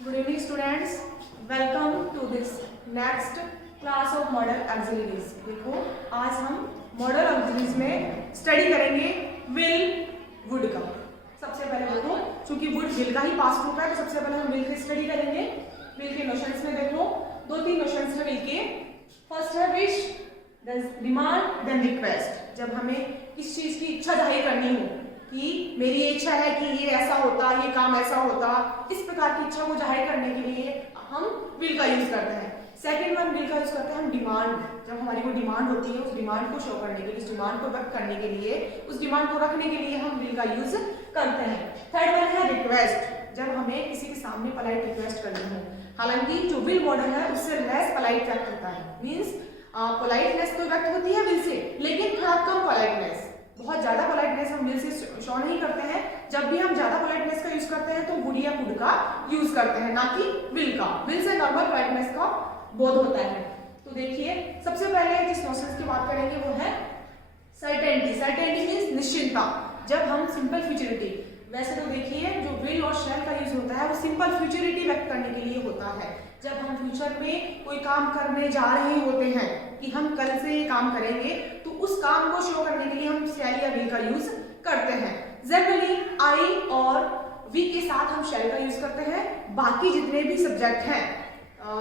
Good evening students, welcome to this next class of model auxiliaries। देखो आज हम model auxiliaries में study करेंगे विल वुड का। सबसे पहले देखो चूंकि वुड विल का ही पास्ट ग्रुप है तो सबसे पहले हम विल की स्टडी करेंगे। विल के नोशंस में देखो दो तीन नोशंस है विल के। फर्स्ट है wish, then demand, then request. जब हमें किस चीज की इच्छा जाहिर करनी हो कि मेरी इच्छा है कि ये ऐसा होता, ये काम ऐसा होता, इस प्रकार की इच्छा को जाहिर करने के लिए हम विल का यूज करते हैं। सेकंड वन विल का यूज करते हैं हम डिमांड। जब हमारी कोई डिमांड होती है उस डिमांड को शो करने के लिए, उस डिमांड को व्यक्त करने के लिए, उस डिमांड को रखने के लिए हम विल का यूज करते हैं। थर्ड वन है रिक्वेस्ट। जब हमें किसी के सामने पोलाइट रिक्वेस्ट करनी हो, हालांकि जो विल मॉडल है उससे लेस पोलाइट व्यक्त होता है। मीन्स पोलाइटनेस तो व्यक्त होती है विल से, लेकिन थोड़ा कम पोलाइटनेस। बहुत ज्यादा पोलाइटनेस हम विल से शो नहीं करते हैं। जब भी हम ज्यादा पोलाइटनेस का यूज करते हैं तो वुड या कुड का यूज करते हैं, ना कि विल का। विल से नॉर्मल पोलाइटनेस का बोध होता है। तो देखिए सबसे पहले जिस नोशन की बात करेंगे वो है सर्टेनिटी। सर्टेनिटी मीन्स निश्चिंतता। जब हम सिंपल फ्यूचरिटी, वैसे तो देखिए जो विल और शैल का यूज होता है वो सिंपल फ्यूचरिटी व्यक्त करने के लिए होता है। जब हम फ्यूचर में कोई काम करने जा रहे होते हैं कि हम कल से ये काम करेंगे तो उस काम को शो करने के लिए हम शैल या विल का यूज करते हैं। जनरली आई और वी के साथ हम शैल का यूज करते हैं। बाकी जितने भी सब्जेक्ट हैं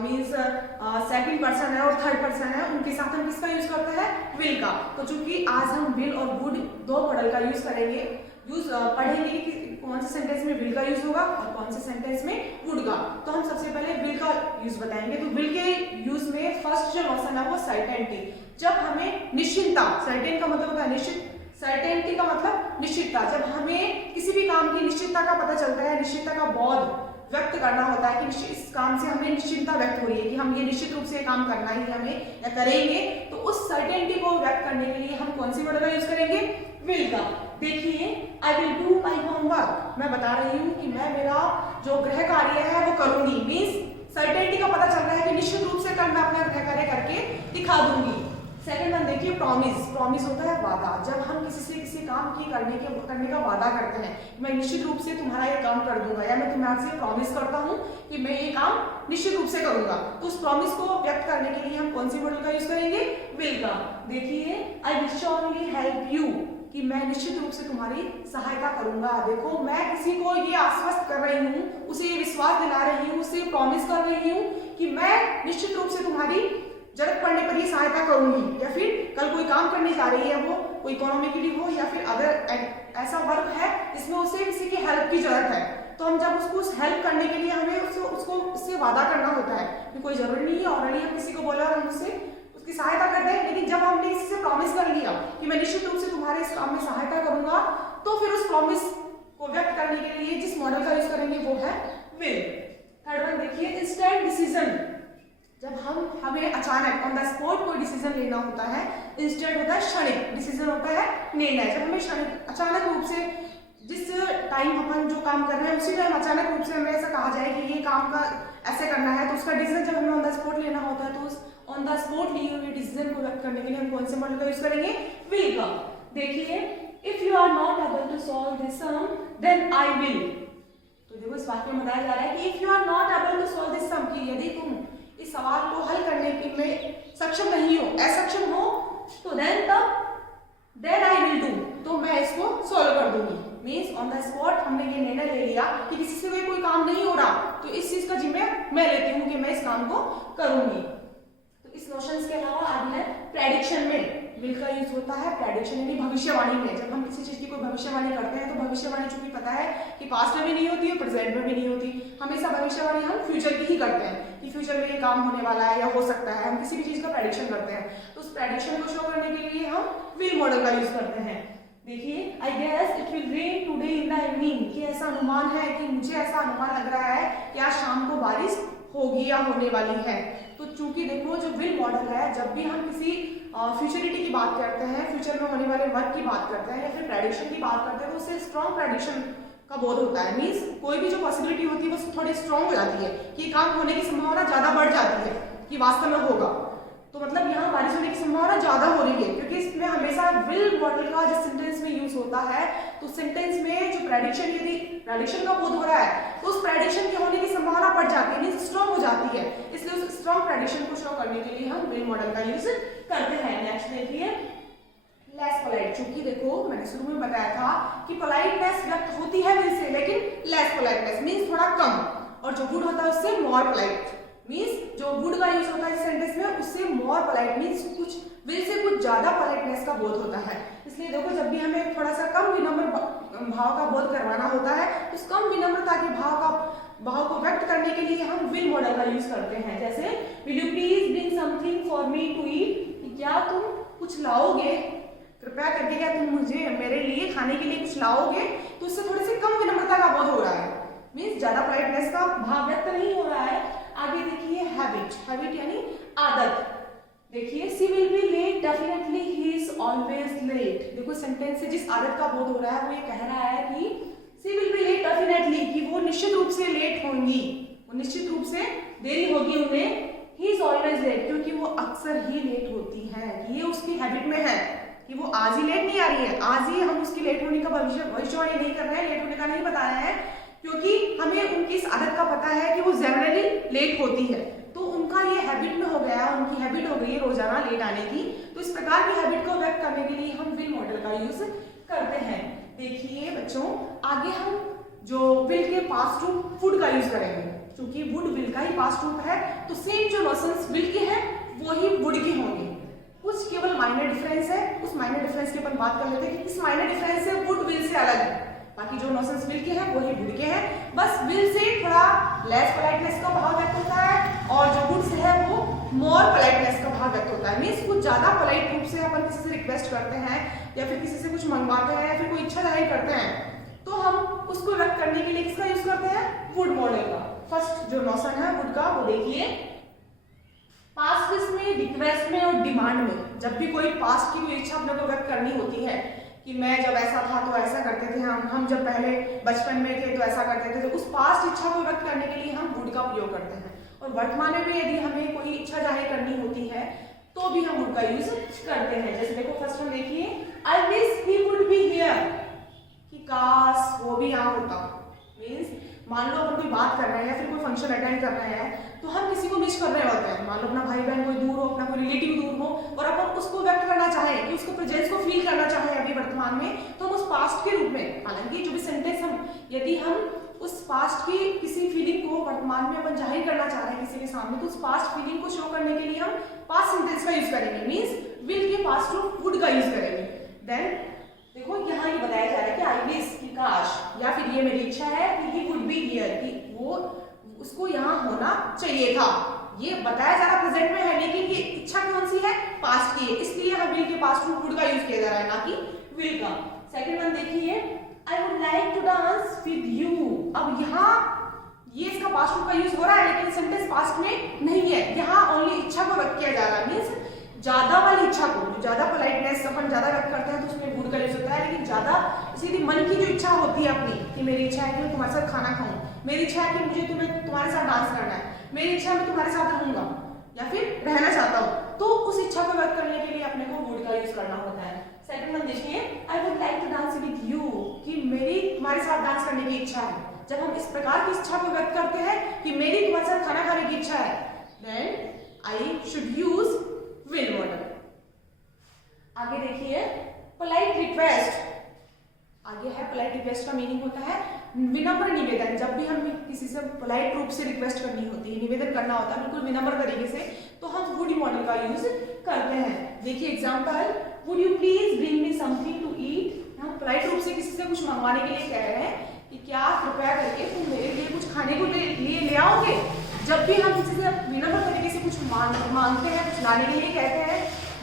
मीन्स सेकंड पर्सन है और थर्ड पर्सन है उनके साथ हम किसका यूज करते हैं, विल का। तो चूंकि आज हम विल और वुड दो मॉडल का यूज करेंगे, पढ़ेंगे कि कौन से सेंटेंस में विल का यूज होगा और कौन से सेंटेंस में वुड का। तो हम सबसे पहले विल का यूज बताएंगे। तो विल के यूज में फर्स्ट जो नोशन है वो सर्टेनिटी। जब हमें निश्चिंतता, सर्टेन का मतलब होता है निश्चित, सर्टेनिटी का मतलब निश्चितता। जब हमें किसी भी काम की निश्चितता का पता चलता है, निश्चितता का बोध व्यक्त करना होता है कि इस काम से हमें निश्चिंतता व्यक्त हो रही है कि हम ये निश्चित रूप से काम करना ही हमें या करेंगे, तो उस सर्टेनिटी को व्यक्त करने के लिए हम कौन सी मॉडल का यूज करेंगे, विल का। देखिए I will do my homework. मैं बता रही हूँ कि मैं मेरा जो गृह कार्य है वो करूंगी। मीन्स सर्टेनिटी का पता चल रहा है कि निश्चित रूप से कल मैं अपना गृह कार्य करके दिखा दूंगी। सेकंड वन देखिए प्रॉमिस। प्रॉमिस होता है वादा। जब हम किसी से किसी काम की करने का वादा करते हैं, मैं निश्चित रूप से तुम्हारा ये काम कर दूंगा, या मैं तुम्हारे से प्रॉमिस करता हूँ कि मैं ये काम निश्चित रूप से करूंगा, तो उस प्रॉमिस को व्यक्त करने के लिए हम कौन सी मॉडल का यूज करेंगे, विल का। देखिए I will surely help you, कि मैं निश्चित रूप से तुम्हारी सहायता करूंगा। देखो मैं किसी को ये आश्वस्त कर रही हूँ, उसे ये विश्वास दिला रही हूँ, उसे प्रॉमिस कर रही हूँ कि मैं निश्चित रूप से तुम्हारी जरूरत पड़ने पर ये सहायता करूंगी। या फिर कल कोई काम करने जा रही है, वो कोई इकोनॉमिकली हो या फिर अगर ऐसा वर्क है जिसमें उसे किसी की हेल्प की जरूरत है, तो हम जब उसको हेल्प करने के लिए हमें उसको उससे वादा करना होता है कि कोई जरूरी नहीं है ऑलरेडी हम किसी को बोला और हम उससे उसकी सहायता करते हैं, लेकिन जब हमने किसी से प्रॉमिस कर लिया कि मैं निश्चित रूप से तुम्हारे इस काम में सहायता करूंगा, तो फिर उस प्रॉमिस को व्यक्त करने के लिए जिस मॉडल का यूज करेंगे वो है विल। थर्ड वन देखिए इंस्टेंट डिसीजन। जब हमें अचानक ऑन द स्पॉट कोई डिसीजन लेना होता है, इंस्टेंट होता है क्षणिक, डिसीजन होता है निर्णय। जब हमें क्षणिक अचानक रूप से जिस टाइम अपन जो काम कर रहे हैं उसी टाइम अचानक रूप से हमें ऐसा कहा जाए कि ये काम का ऐसे करना है, तो उसका डिसीजन जब हमें ऑन द स्पॉट लेना होता है, तो उस ऑन द स्पॉट लिए हुए डिसीजन को व्यक्त करने के लिए हम कौन से मॉडल का यूज करेंगे, विल का। देखिए if you are not able to solve this sum then I will. तो देखो इस वाक्य में बताया जा रहा है कि if you are not able to solve this sum, कि यदि तुम इस सवाल को हल करने के में सक्षम नहीं हो, असक्षम हो, तो देन आई विल डू, तो मैं इसको सॉल्व कर दूंगी। मीन्स ऑन द स्पॉट हमने ये निर्णय ले लिया कि किसी से भी कोई काम नहीं हो रहा, तो इस चीज का जिम्मे मैं लेती हूँ कि मैं इस काम को करूंगी। तो इस नोशंस के अलावा आगे है प्रेडिक्शन में विल का यूज होता है। प्रेडिक्शन यानी भविष्यवाणी में। जब हम किसी चीज की कोई भविष्यवाणी करते हैं, तो भविष्यवाणी चूंकि पता है कि पास्ट में भी नहीं होती है, प्रेजेंट में भी नहीं होती, हमेशा भविष्यवाणी हम फ्यूचर की ही करते हैं कि फ्यूचर में ये काम होने वाला है या हो सकता है, हम किसी भी चीज का प्रेडिक्शन करते हैं, तो उस प्रेडिक्शन को शो करने के लिए हम विल मॉडल का यूज करते हैं। देखिए I guess it will rain today in the evening, कि ऐसा अनुमान है कि मुझे ऐसा अनुमान लग रहा है कि आज शाम को बारिश होगी या होने वाली है। तो चूंकि देखो जो विल मॉडल है, जब भी हम किसी फ्यूचरिटी की बात करते हैं, फ्यूचर में होने वाले वर्क की बात करते हैं या फिर प्रेडिक्शन की बात करते हैं, तो उससे स्ट्रॉन्ग प्रेडिक्शन का बोध होता है। मीन्स कोई भी जो पॉसिबिलिटी होती है वो थोड़ी स्ट्रॉन्ग हो जाती है कि काम होने की संभावना ज्यादा बढ़ जाती है कि वास्तव में होगा। तो मतलब यहाँ बारिश होने की संभावना ज्यादा हो रही है, क्योंकि इसमें हमेशा विल मॉडल का जब सेंटेंस में यूज होता है तो सेंटेंस में जो प्रेडिक्शन, यदि प्रेडिक्शन का बोध हो रहा है तो उस प्रेडिक्शन के होने की संभावना बढ़ बताया था कि पोलाइटनेस व्यक्त होती है विल से, लेकिन लेस पोलाइटनेस मींस थोड़ा कम, और जो वुड होता है उससे मोर पोलाइट मींस जो वुड का यूज होता है इस सेंटेंस में उससे मोर पोलाइट मींस कुछ विल से कुछ ज्यादा पोलाइटनेस का बोध होता है। इसलिए देखो जब भी हमें थोड़ा सा कम विनम्र भाव का बोध करवाना होता है तो उस कम विनम्रता के भाव को व्यक्त करने के लिए हम विल मॉडल का यूज करते हैं। जैसे will you please bring something for me to eat, क्या तुम कुछ लाओगे, कृपया करके क्या तुम मुझे मेरे लिए खाने के लिए कुछ लाओगे, तो उससे थोड़ी सी कम विनम्रता का बोध हो रहा है मीन्स ज्यादा पोलाइटनेस का भाव व्यक्त नहीं हो रहा है। आगे देखिए हैबिट, हैबिट यानी आदत। देखिए she will be late definitely he is always late. देखो सेंटेंस से जिस आदत का बोध हो रहा है वो ये कह रहा है कि सी विल बी लेट डेफिनेटली कि वो निश्चित रूप से लेट होंगी, वो निश्चित रूप से देरी होगी उन्हें। ही इज ऑलवेज लेट क्योंकि वो अक्सर ही लेट होती है, ये उसकी हैबिट में है कि वो आज ही लेट नहीं आ रही है। आज ही हम उसकी लेट होने का भविष्यवाणी नहीं कर रहे हैं, लेट होने का नहीं बताया है, क्योंकि हमें उनकी इस आदत का पता है कि वो जनरली लेट होती है, तो उनका ये हैबिट में हो गया, उनकी हैबिट हो गई है रोजाना लेट आने की। तो इस प्रकार की हैबिट को व्यक्त करने के लिए हम विल मॉडल का यूज करते हैं। देखिए बच्चों आगे हम जो विल के पास्ट रूप वुड का यूज करेंगे, क्योंकि वुड विल का ही पास्ट रूप है, तो सेम जो नोशंस विल के हैं वो ही वुड के होंगे। कुछ केवल माइनर डिफरेंस है, उस माइनर डिफरेंस की अपन बात कर लेते हैं कि इस माइनर डिफरेंस से वुड विल से अलग है, बाकी जो नोशंस विल के हैं वही वुड के हैं। बस विल से थोड़ा लेस पोलाइटनेस का भाव व्यक्त होता है और जो वुड से है वो मोर पोलाइटनेस का भाव व्यक्त होता है। मींस कुछ ज्यादा पोलाइट रूप से अपन किसी से रिक्वेस्ट करते हैं या फिर किसी से कुछ मंगवाते हैं या फिर कोई इच्छा जाहिर करते हैं तो हम उसको व्यक्त करने के लिए किसका यूज करते हैं, वुड मॉडल का। फर्स्ट जो नोशन है वुड का वो देखिए, पास्ट केस में, रिक्वेस्ट में और डिमांड में जब भी कोई पास्ट की कोई इच्छा अपने को व्यक्त करनी होती है कि मैं जब ऐसा था तो ऐसा करते थे, हम जब पहले बचपन में थे तो ऐसा करते थे, तो उस पास्ट इच्छा को व्यक्त करने के लिए हम वुड का प्रयोग करते हैं। और वर्तमान में यदि हमें कोई इच्छा जाहिर करनी होती है तो भी हम वुड का यूज करते हैं। जैसे देखो फर्स्ट वन देखिए, I wish he would be here, कि काश वो भी यहाँ होता। मींस मान लो अपन कोई बात कर रहे हैं या फिर कोई फंक्शन अटेंड कर रहे हैं तो हम किसी को मिस कर रहे होते हैं, मान लो अपना भाई बहन कोई दूर हो, अपना कोई रिलेटिव दूर हो और अपन उसको व्यक्त करना चाहें कि उसको प्रेजेंस को फील करना चाहें अभी वर्तमान में, तो हम उस पास्ट के रूप में, हालांकि जो भी सेंटेंस हम यदि हम उस पास्ट की किसी फीलिंग को वर्तमान में अपन जाहिर करना चाह रहे हैं किसी के सामने, तो उस पास्ट फीलिंग को शो करने के लिए हम पास्ट सेंटेंस का यूज करेंगे, मींस विल के पास्ट रूप वुड का यूज करेंगे। देन देखो यहाँ ये बताया जा रहा है कि आई विश की काश, या फिर ये मेरी इच्छा है कि ही वुड बी हियर, कि वो उसको यहाँ होना चाहिए था। ये बताया जा रहा प्रेजेंट में है, लेकिन ये इच्छा कौन सी है, पास्ट की है, इसलिए हम विल के पास्ट रूप वुड का यूज किया जा रहा है, ना कि विल का। सेकंड वन देखिए, I would like to dance with you. अब यहाँ ये इसका पास्ट रूप का यूज हो रहा है लेकिन सेंटेंस पास्ट में नहीं है, यहाँ ओनली इच्छा को व्यक्त किया जा रहा है। मींस ज्यादा वाली इच्छा को, जो ज्यादा पोलाइटनेस अपन ज्यादा व्यक्त करते हैं तो उसमें वुड का यूज होता है, लेकिन ज्यादा सीधी मन की जो इच्छा होती है अपनी कि मेरी इच्छा है कि मैं तुम्हारे साथ खाना खाऊं, मेरी इच्छा है कि मुझे तुम्हारे साथ डांस करना है, मेरी इच्छा है मैं तुम्हारे साथ रहूंगा या फिर रहना चाहता हूँ, तो उस इच्छा को व्यक्त करने के लिए अपने को वुड का यूज करना होता है। सेकंड वन देखिए, I would like to dance with you, कि मेरी तुम्हारे साथ डांस करने की इच्छा है। जब हम इस प्रकार की इच्छा को व्यक्त करते हैं कि मेरी तुम्हारे साथ खाना खाने की इच्छा है, then I should use will model. आगे देखिए, पोलाइट रिक्वेस्ट। आगे है पोलाइट रिक्वेस्ट का मीनिंग होता है विनम्र निवेदन। जब भी हम किसी से पोलाइट रूप से रिक्वेस्ट करनी होती है, निवेदन करना होता है बिल्कुल विनम्र तरीके से, तो हम वुड मॉडल का यूज करते हैं। देखिए example, would you please bring me something to eat. हम पोलाइट रूप से किसी से कुछ मंगवाने के लिए कह रहे हैं कि क्या कृपया करके तुम मेरे लिए कुछ खाने को लिए ले आओगे। जब भी हम किसी से विनम्र तरीके से कुछ मांगते हैं, कुछ लाने के लिए कहते हैं,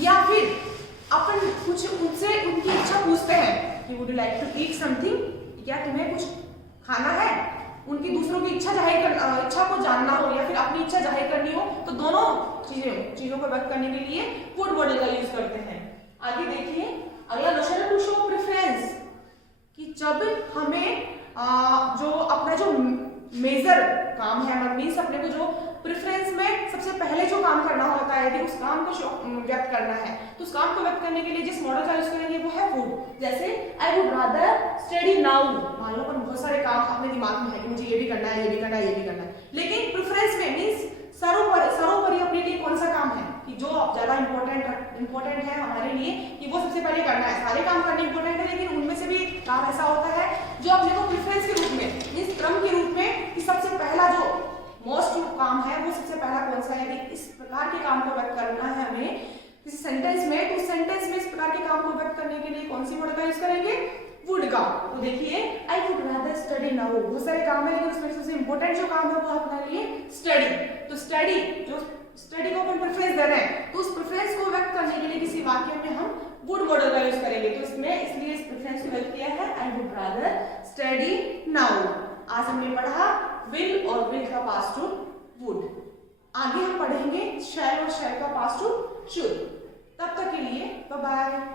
या फिर अपन कुछ उनसे उनकी इच्छा पूछते हैं कि would you like to eat something, क्या तुम्हें कुछ खाना है, उनकी दूसरों की इच्छा को जानना हो या फिर अपनी इच्छा जाहिर करनी हो, तो दोनों चीजों को व्यक्त करने के लिए वुड मॉडल का यूज करते हैं। आगे देखिए, अगला क्वेश्चन है टू शो प्रेफरेंस, कि जब हमें जो अपना जो मेजर काम है, मीन्स अपने को जो प्रेफरेंस में सबसे पहले जो काम करना होता है, यदि उस काम को व्यक्त करना है तो उस काम को व्यक्त करने के लिए जिस मॉडल का यूज करेंगे वो है वुड। जैसे I would rather study now, मान लो अपन बहुत सारे काम अपने दिमाग में है कि मुझे ये भी करना है, ये भी करना है, ये भी करना है, लेकिन प्रेफरेंस में मीन्स सर्वोपरि अपने लिए कौन सा काम है कि जो ज्यादा इंपॉर्टेंट है हमारे लिए कि वो सबसे पहले करना है। सारे काम करने इंपॉर्टेंट है, लेकिन उनमें से भी काम ऐसा होता है जो अपने को प्रेफरेंस के रूप में, इस क्रम के रूप में कि सबसे पहला जो मोस्ट काम है वो सबसे पहला कौन सा है। इस प्रकार के काम को व्यक्त करना है हमें किसी सेंटेंस में, तो सेंटेंस में इस प्रकार के काम को व्यक्त करने के लिए कौन सी वर्ड का यूज करेंगे, वुड का। तो देखिए I would rather study now, बहुत सारे काम है लेकिन उसमें सबसे इंपॉर्टेंट जो काम है वो हमारे लिए स्टडी। तो स्टडी को अपन प्रेफरेंस दे रहे हैं, तो उस प्रेफरेंस को व्यक्त करने के लिए किसी वाक्य में हम वुड मॉडल का यूज करेंगे। तो इसमें इसलिए इस प्रेफरेंस को व्यक्त किया है I would rather study now. आज हमने पढ़ा विल और विल का पास्ट टू वुड। आगे हम पढ़ेंगे शैल और शैल का पास्ट टू शुड। तब तक के लिए बाय बाय।